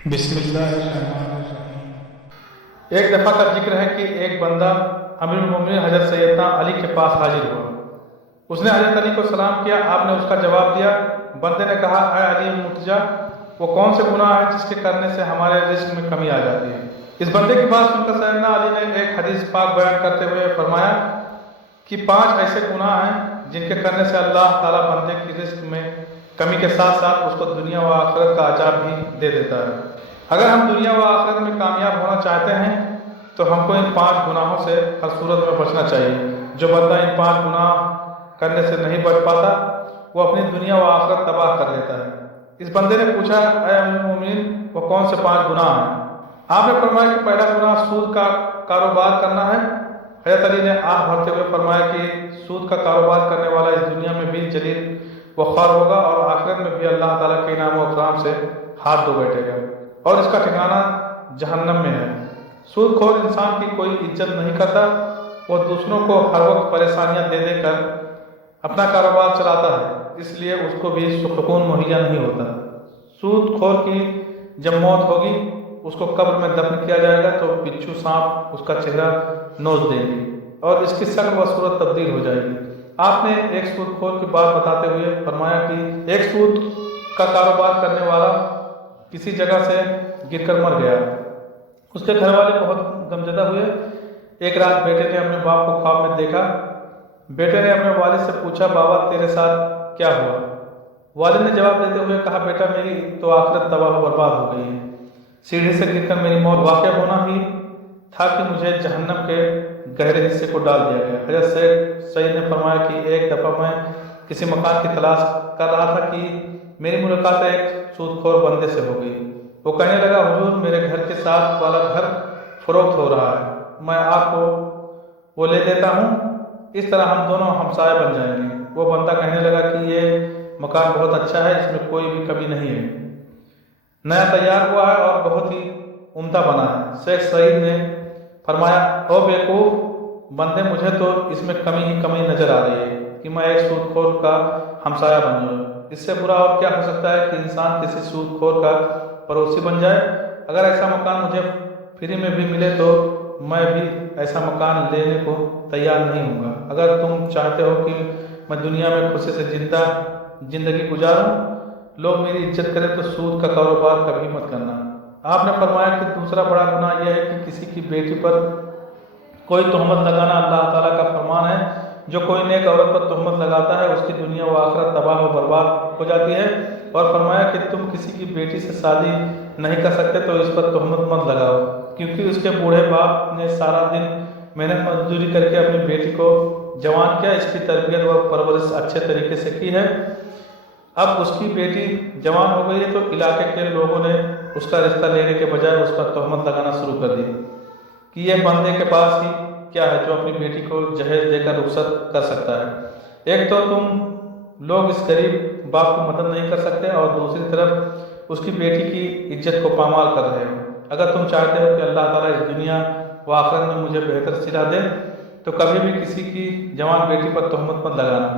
बिस्मिल्लाहिर्रहमानिर्रहीम। एक दफ़ा का जिक्र है कि एक बंदा अमीरुल मोमिनीन हज़रत सैयदना अली के पास हाजिर हुआ। उसने हज़रत अली को सलाम किया। आपने उसका जवाब दिया। बंदे ने कहा, ऐ अली मुर्तजा, वो कौन से गुनाह है जिसके करने से हमारे रिज़्क़ में कमी आ जाती है। इस बंदे की बात सुनकर सैयदना अली ने एक हदीस पाक बयान करते हुए फरमाया कि 5 ऐसे गुनाह हैं जिनके करने से अल्लाह ताला बंदे की रिज़्क़ में कमी के साथ साथ उसको दुनिया व आखिरत का अजाब भी दे देता है। अगर हम दुनिया व आखिरत में कामयाब होना चाहते हैं तो हमको इन 5 गुनाहों से हर सूरत में बचना चाहिए। जो बंदा इन 5 गुनाह करने से नहीं बच पाता वो अपनी दुनिया व आखिरत तबाह कर लेता है। इस बंदे ने पूछा, ऐ अमीरुल मोमिनीन, वो कौन से 5 गुनाह हैं। आपने फरमाया कि पहला गुनाह सूद का कारोबार करना है। हज़रत अली ने आह भरते हुए फरमाया कि सूद का कारोबार करने वाला इस दुनिया में भी जलील व ख्वार होगा और आखिरत में भी अल्लाह ताला के इनाम व इकराम से हाथ धो बैठेगा और इसका ठिकाना जहन्नम में है। सूदखोर इंसान की कोई इज्जत नहीं करता। वो दूसरों को हर वक्त परेशानियां दे देकर अपना कारोबार चलाता है, इसलिए उसको भी सुकून मुहैया नहीं होता। सूदखोर की जब मौत होगी उसको कब्र में दफन किया जाएगा तो बिच्छू सांप उसका चेहरा नोच देंगे और इसकी शक्ल व सूरत तब्दील हो जाएगी। आपने एक सूदखोर की बात बताते हुए फरमाया कि एक सूद का कारोबार करने वाला किसी जगह से गिरकर मर गया। उसके घर वाले बहुत गमजदा हुए। एक रात बेटे ने अपने बाप को ख्वाब में देखा। बेटे ने अपने वालिद से पूछा, बाबा तेरे साथ क्या हुआ। वालिद ने जवाब देते हुए कहा, बेटा मेरी तो आखिरत तबाह बर्बाद हो गई है। सीढ़ी से गिरकर मेरी मौत वाक़या होना ही था कि मुझे जहन्नम के गहरे हिस्से को डाल दिया गया। हज़रत सईद ने फरमाया कि एक दफ़ा मैं किसी मकान की तलाश कर रहा था कि मेरी मुलाकात एक सूदखोर बंदे से हो गई। वो कहने लगा, हुजूर मेरे घर के साथ वाला घर फरोख्त हो रहा है, मैं आपको वो ले देता हूँ, इस तरह हम दोनों हमसाए बन जाएंगे। वो बंदा कहने लगा कि ये मकान बहुत अच्छा है, इसमें कोई भी कमी नहीं है, नया तैयार हुआ है और बहुत ही उम्दा बना है। शेख सईद ने फरमाया, ओ बेवकूफ़ बंदे, मुझे तो इसमें कमी ही कमी नज़र आ रही है कि मैं एक सूदखोर का हमसाया बन जाऊँ। इससे बुरा और क्या हो सकता है कि इंसान किसी सूदखोर का पड़ोसी बन जाए। अगर ऐसा मकान मुझे फ्री में भी मिले तो मैं भी ऐसा मकान लेने को तैयार नहीं हूँगा। अगर तुम चाहते हो कि मैं दुनिया में खुशी से जिंदगी गुजारूँ, लोग मेरी इज्जत करें, तो सूद का कारोबार कभी मत करना। आपने फरमाया कि दूसरा बड़ा गुनाह यह है कि किसी की बेटी पर कोई तोहमत लगाना। अल्लाह ताला का फरमान है, जो कोई नेक औरत पर तोहमत लगाता है उसकी दुनिया व आखिरत तबाह व बर्बाद हो जाती है। और फरमाया कि तुम किसी की बेटी से शादी नहीं कर सकते तो इस पर तोहमत मत लगाओ, क्योंकि उसके बूढ़े बाप ने सारा दिन मेहनत मजदूरी करके अपनी बेटी को जवान किया, इसकी तरबियत व परवरिश अच्छे तरीके से की है। अब उसकी बेटी जवान हो गई है तो इलाके के लोगों ने उसका रिश्ता लेने के बजाय उस पर तोहमत लगाना शुरू कर दी कि यह बंदे के पास ही क्या है जो अपनी बेटी को जहेज देकर रुखसत कर सकता है। एक तो तुम लोग इस गरीब बाप की मदद नहीं कर सकते और दूसरी तरफ उसकी बेटी की इज्जत को पामाल कर रहे हो। अगर तुम चाहते हो कि अल्लाह ताला इस दुनिया व आखिरत में मुझे बेहतर सिला दे तो कभी भी किसी की जवान बेटी पर तोहमत मत लगाना।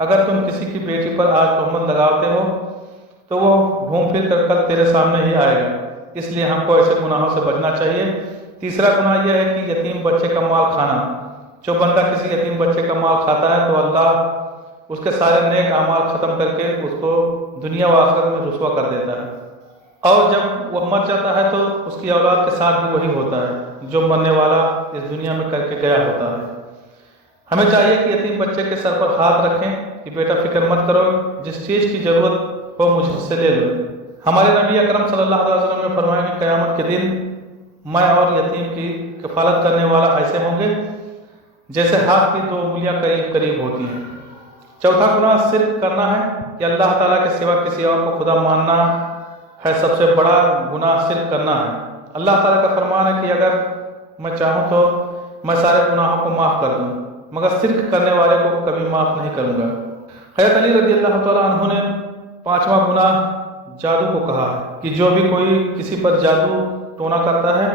अगर तुम किसी की बेटी पर आज तोहमत लगाते हो तो वो घूम फिर कर कल तेरे सामने ही आएगा, इसलिए हमको ऐसे गुनाहों से बचना चाहिए। तीसरा गुनाह यह है कि यतीम बच्चे का माल खाना। जो बंदा किसी यतीम बच्चे का माल खाता है तो अल्लाह उसके सारे नेक अमाल ख़त्म करके उसको दुनिया व आखिरत में रुसवा कर देता है और जब वह मर जाता है तो उसकी औलाद के साथ भी वही होता है जो मरने वाला इस दुनिया में करके गया होता है। हमें चाहिए कि यतीम बच्चे के सर पर हाथ रखें कि बेटा फिक्र मत करो, जिस चीज़ की ज़रूरत हो मुझसे ले लो। हमारे नबी अकरम सल्लल्लाहु अलैहि वसल्लम ने फरमाया कि क़यामत के दिन मैं और यतीम की कफालत करने वाला ऐसे होंगे जैसे हाथ की 2 उंगलियां करीब करीब होती हैं। चौथा गुनाह शिर्क करना है कि अल्लाह ताला के सिवा किसी और को खुदा मानना है। सबसे बड़ा गुनाह शिर्क करना है। अल्लाह ताला का फरमान है कि अगर मैं चाहूँ तो मैं सारे गुनाहों को माफ़ कर दूँ, मगर शिर्क करने वाले को कभी माफ़ नहीं करूँगा। हज़रत अली रज़ी अल्लाह तआला अन्हु ने 5वां गुनाह जादू को कहा कि जो भी कोई किसी पर जादू टोना करता है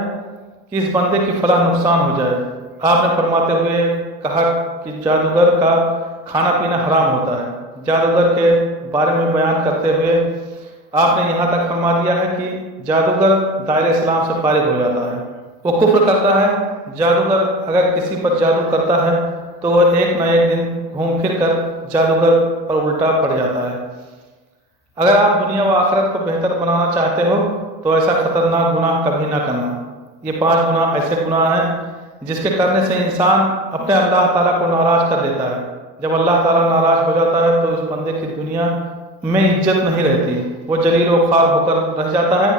कि इस बंदे की फलाह नुकसान हो जाए। आपने फरमाते हुए कहा कि जादूगर का खाना पीना हराम होता है। जादूगर के बारे में बयान करते हुए آپ نے یہاں تک فرما دیا ہے کہ جادوگر دائرہ اسلام سے فارغ ہو جاتا ہے، وہ کفر کرتا ہے۔ جادوگر اگر کسی پر جادو کرتا ہے تو وہ ایک نہ ایک دن گھوم پھر کر جادوگر پر الٹا پڑ جاتا ہے۔ اگر آپ دنیا و آخرت کو بہتر بنانا چاہتے ہو تو ایسا خطرناک گناہ کبھی نہ کرنا۔ یہ 5 گناہ ایسے گناہ ہیں جس کے کرنے سے انسان اپنے اللہ تعالیٰ کو ناراض کر دیتا ہے۔ جب اللہ تعالیٰ ناراض ہو جاتا ہے تو اس بندے کی دنیا میں عزت نہیں رہتی، وہ ذلیل و خوار ہو کر رہ جاتا ہے،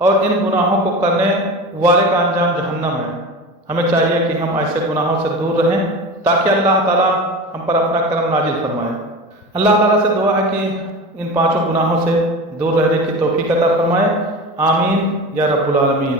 اور ان گناہوں کو کرنے والے کا انجام جہنم ہے۔ ہمیں چاہیے کہ ہم ایسے گناہوں سے دور رہیں تاکہ اللہ تعالیٰ ہم پر اپنا کرم نازل فرمائے۔ اللہ تعالیٰ سے دعا ہے کہ ان 5 گناہوں سے دور رہنے کی توفیق عطا فرمائے۔ آمین یا رب العالمین۔